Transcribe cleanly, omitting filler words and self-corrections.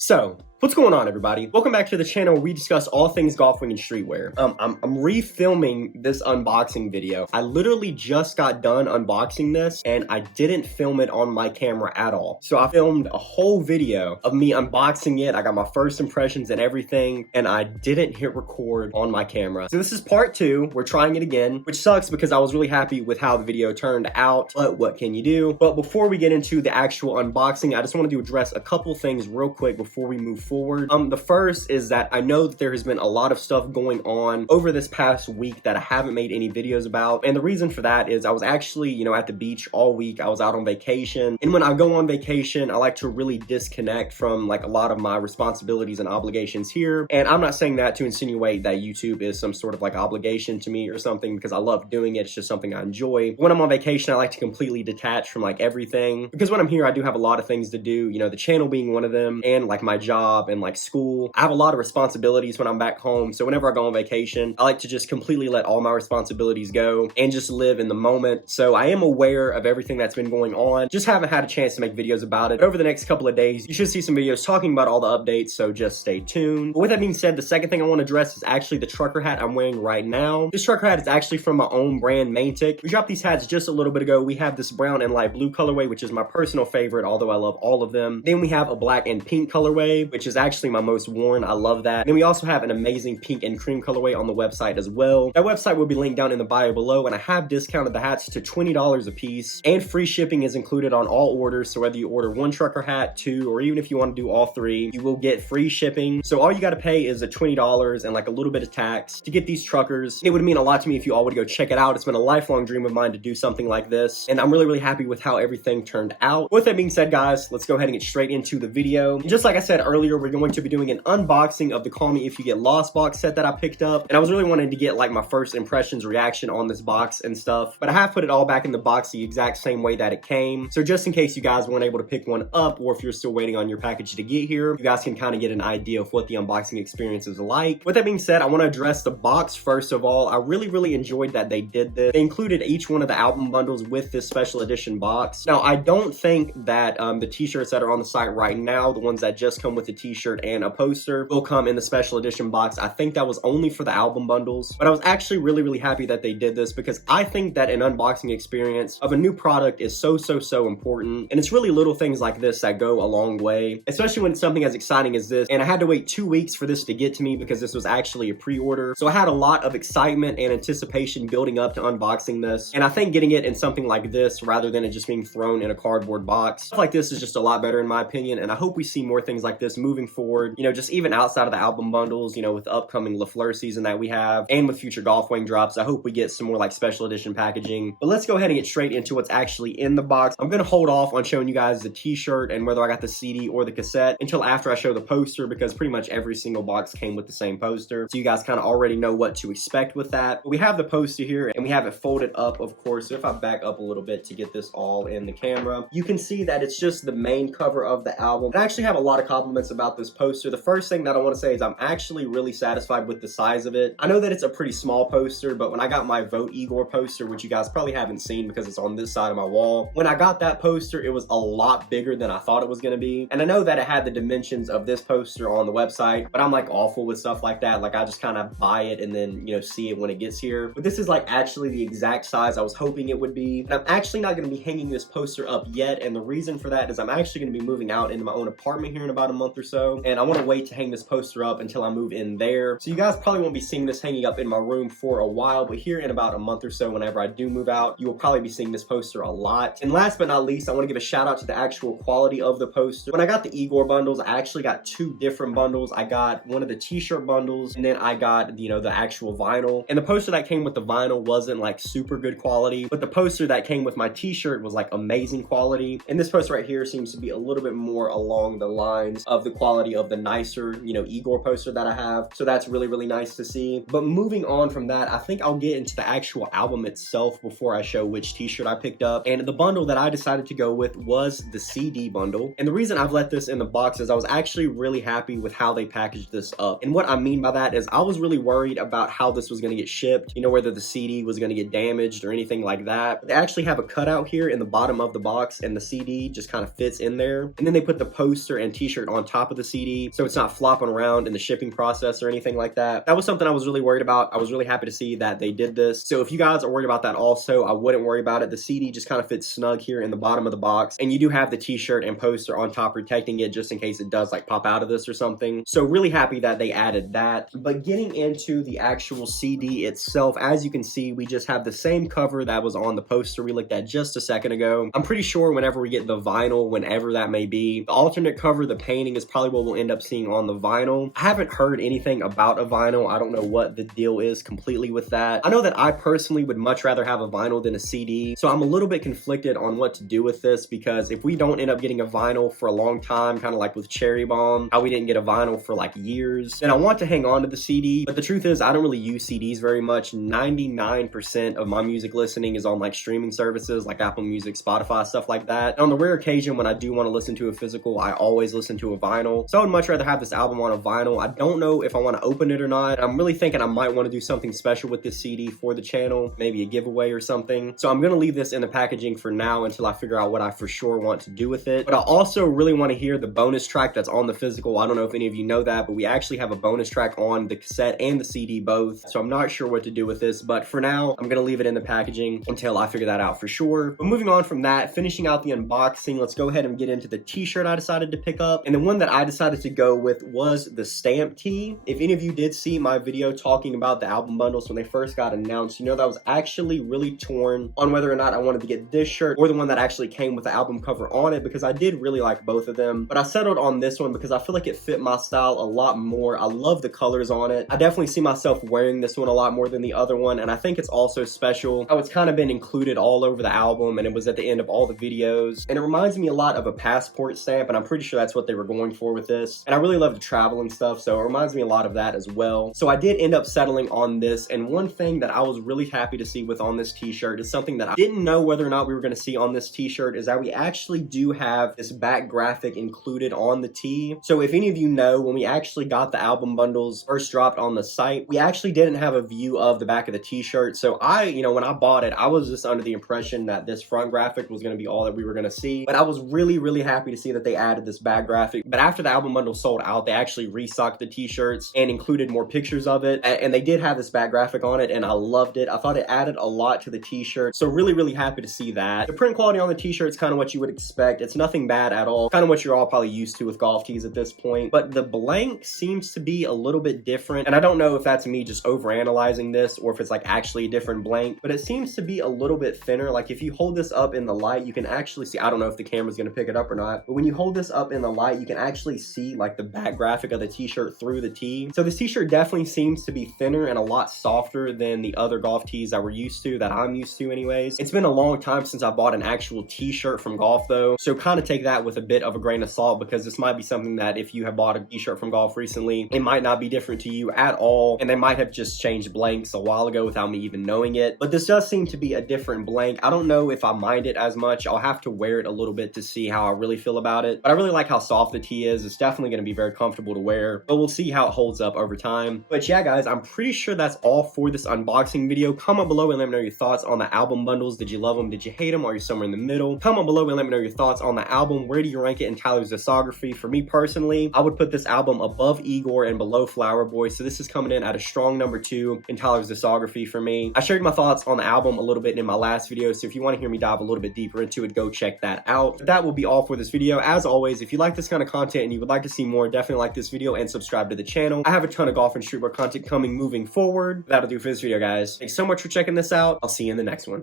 So, what's going on, everybody? Welcome back to the channel where we discuss all things golf wing and streetwear. I'm refilming this unboxing video. I literally just got done unboxing this and I didn't film it on my camera at all. So I filmed a whole video of me unboxing it. I got my first impressions and everything, and I didn't hit record on my camera. So this is part two. We're trying it again, which sucks because I was really happy with how the video turned out, but what can you do? But before we get into the actual unboxing, I just wanted to address a couple things real quick before we move forward. The first is that I know that there has been a lot of stuff going on over this past week that I haven't made any videos about, and the reason for that is I was actually, at the beach all week. I was out on vacation, and when I go on vacation, I like to really disconnect from like a lot of my responsibilities and obligations here. And I'm not saying that to insinuate that YouTube is some sort of like obligation to me or something, because I love doing it. It's just something I enjoy. When I'm on vacation, I like to completely detach from like everything, because when I'm here, I do have a lot of things to do, the channel being one of them, and like my job and like school. I have a lot of responsibilities when I'm back home. So whenever I go on vacation, I like to just completely let all my responsibilities go and just live in the moment. So I am aware of everything that's been going on. Just haven't had a chance to make videos about it. But over the next couple of days, you should see some videos talking about all the updates. So just stay tuned. But with that being said, the second thing I want to address is actually the trucker hat I'm wearing right now. This trucker hat is actually from my own brand, Maintic. We dropped these hats just a little bit ago. We have this brown and light blue colorway, which is my personal favorite, although I love all of them. Then we have a black and pink colorway, which is actually my most worn. I love that. And then we also have an amazing pink and cream colorway on the website as well. That website will be linked down in the bio below, and I have discounted the hats to $20 a piece, and free shipping is included on all orders. So whether you order one trucker hat, two, or even if you want to do all three, you will get free shipping. So all you got to pay is a $20 and like a little bit of tax to get these truckers. It would mean a lot to me if you all would go check it out. It's been a lifelong dream of mine to do something like this, and I'm really, really happy with how everything turned out. With that being said, guys, let's go ahead and get straight into the video. And just like I said earlier, we're going to be doing an unboxing of the Call Me If You Get Lost box set that I picked up, and I was really wanting to get like my first impressions reaction on this box and stuff, but I have put it all back in the box the exact same way that it came. So just in case you guys weren't able to pick one up, or if you're still waiting on your package to get here, you guys can kind of get an idea of what the unboxing experience is like. With that being said, I want to address the box first of all. I really enjoyed that they did this. They included each one of the album bundles with this special edition box. Now, I don't think that the t-shirts that are on the site right now, the ones that just come with the t-shirt and a poster, will come in the special edition box. I think that was only for the album bundles, but I was actually really happy that they did this, because I think that an unboxing experience of a new product is so important, and it's really little things like this that go a long way, especially when it's something as exciting as this. And I had to wait 2 weeks for this to get to me because this was actually a pre-order, so I had a lot of excitement and anticipation building up to unboxing this, and I think getting it in something like this rather than it just being thrown in a cardboard box, stuff like this is just a lot better in my opinion, and I hope we see more things like this moving forward, just even outside of the album bundles, with the upcoming LaFleur season that we have, and with future golf wing drops. I hope we get some more like special edition packaging. But let's go ahead and get straight into what's actually in the box. I'm gonna hold off on showing you guys the t-shirt and whether I got the CD or the cassette until after I show the poster, because pretty much every single box came with the same poster, so you guys kind of already know what to expect with that. But we have the poster here, and we have it folded up, of course. So if I back up a little bit to get this all in the camera, you can see that it's just the main cover of the album. I actually have a lot of compliments about this poster. The first thing that I want to say is I'm actually really satisfied with the size of it. I know that it's a pretty small poster, but when I got my Vote Igor poster, which you guys probably haven't seen because it's on this side of my wall, when I got that poster, it was a lot bigger than I thought it was going to be. And I know that it had the dimensions of this poster on the website, but I'm like awful with stuff like that. Like I just kind of buy it and then, see it when it gets here. But this is like actually the exact size I was hoping it would be. And I'm actually not going to be hanging this poster up yet. And the reason for that is I'm actually going to be moving out into my own apartment here in about a month or so. And I want to wait to hang this poster up until I move in there. So you guys probably won't be seeing this hanging up in my room for a while, but here in about a month or so, whenever I do move out, you will probably be seeing this poster a lot. And last but not least, I want to give a shout out to the actual quality of the poster. When I got the Igor bundles, I actually got two different bundles. I got one of the t-shirt bundles, and then I got, the actual vinyl. And the poster that came with the vinyl wasn't like super good quality, but the poster that came with my t-shirt was like amazing quality. And this poster right here seems to be a little bit more along the lines of the quality of the nicer, Igor poster that I have. So that's really nice to see. But moving on from that, I think I'll get into the actual album itself before I show which t-shirt I picked up. And the bundle that I decided to go with was the CD bundle. And the reason I've let this in the box is I was actually really happy with how they packaged this up. And what I mean by that is I was really worried about how this was going to get shipped, whether the CD was going to get damaged or anything like that. But they actually have a cutout here in the bottom of the box, and the CD just kind of fits in there. And then they put the poster and t-shirt on top top of the CD so it's not flopping around in the shipping process or anything like that. That was something I was really worried about. I was really happy to see that they did this. So if you guys are worried about that also, I wouldn't worry about it. The CD just kind of fits snug here in the bottom of the box, and you do have the t-shirt and poster on top protecting it just in case it does like pop out of this or something. So really happy that they added that. But getting into the actual CD itself, as you can see, we just have the same cover that was on the poster we looked at just a second ago. I'm pretty sure whenever we get the vinyl, whenever that may be, the alternate cover, the painting, is probably what we'll end up seeing on the vinyl. I haven't heard anything about a vinyl. I don't know what the deal is completely with that. I know that I personally would much rather have a vinyl than a CD, so I'm a little bit conflicted on what to do with this, because if we don't end up getting a vinyl for a long time, kind of like with Cherry Bomb, how we didn't get a vinyl for like years, then I want to hang on to the CD. But the truth is, I don't really use CDs very much. 99% of my music listening is on like streaming services like Apple Music, Spotify, stuff like that. And on the rare occasion when I do want to listen to a physical, I always listen to a vinyl. So I would much rather have this album on a vinyl. I don't know if I want to open it or not. I'm really thinking I might want to do something special with this CD for the channel, maybe a giveaway or something. So I'm going to leave this in the packaging for now until I figure out what I for sure want to do with it. But I also really want to hear the bonus track that's on the physical. I don't know if any of you know that, but we actually have a bonus track on the cassette and the CD both. So I'm not sure what to do with this, but for now, I'm going to leave it in the packaging until I figure that out for sure. But moving on from that, finishing out the unboxing, let's go ahead and get into the t-shirt I decided to pick up. And the one that I decided to go with was the stamp tee. If any of you did see my video talking about the album bundles when they first got announced, you know that I was actually really torn on whether or not I wanted to get this shirt or the one that actually came with the album cover on it, because I did really like both of them. But I settled on this one because I feel like it fit my style a lot more. I love the colors on it. I definitely see myself wearing this one a lot more than the other one, and I think it's also special how it's kind of been included all over the album and it was at the end of all the videos. And it reminds me a lot of a passport stamp, and I'm pretty sure that's what they were going for with this. And I really love to travel and stuff, so it reminds me a lot of that as well. So I did end up settling on this, and one thing that I was really happy to see with on this t-shirt is something that I didn't know whether or not we were going to see on this t-shirt, is that we actually do have this back graphic included on the tee. So if any of you know, when we actually got the album bundles first dropped on the site, we actually didn't have a view of the back of the t-shirt. So when I bought it, I was just under the impression that this front graphic was going to be all that we were going to see. But I was really, really happy to see that they added this back graphic. But after the album bundle sold out, they actually restocked the t-shirts and included more pictures of it. And they did have this back graphic on it, and I loved it. I thought it added a lot to the t-shirt. So really, really happy to see that. The print quality on the t-shirt is kind of what you would expect. It's nothing bad at all. Kind of what you're all probably used to with golf tees at this point. But the blank seems to be a little bit different. And I don't know if that's me just overanalyzing this or if it's like actually a different blank, but it seems to be a little bit thinner. Like if you hold this up in the light, you can actually see, I don't know if the camera's going to pick it up or not, but when you hold this up in the light, you can actually see like the back graphic of the t-shirt through the tee. So this t-shirt definitely seems to be thinner and a lot softer than the other golf tees that we're used to, that I'm used to anyways. It's been a long time since I bought an actual t-shirt from golf though, so kind of take that with a bit of a grain of salt, because this might be something that if you have bought a t-shirt from golf recently, it might not be different to you at all, and they might have just changed blanks a while ago without me even knowing it. But this does seem to be a different blank. I don't know if I mind it as much. I'll have to wear it a little bit to see how I really feel about it, but I really like how soft the tee is. It's definitely going to be very comfortable to wear, but we'll see how it holds up over time. But yeah guys, I'm pretty sure that's all for this unboxing video. Comment below and let me know your thoughts on the album bundles. Did you love them? Did you hate them? Are you somewhere in the middle? Comment below and let me know your thoughts on the album. Where do you rank it in Tyler's discography? For me personally, I would put this album above Igor and below Flower Boy, so this is coming in at a strong number 2 in Tyler's discography for me. I shared my thoughts on the album a little bit in my last video, so if you want to hear me dive a little bit deeper into it, go check that out. But that will be all for this video. As always, if you like this kind of content and you would like to see more, definitely like this video and subscribe to the channel. I have a ton of golf and streetwear content coming moving forward. That'll do for this video, guys. Thanks so much for checking this out. I'll see you in the next one.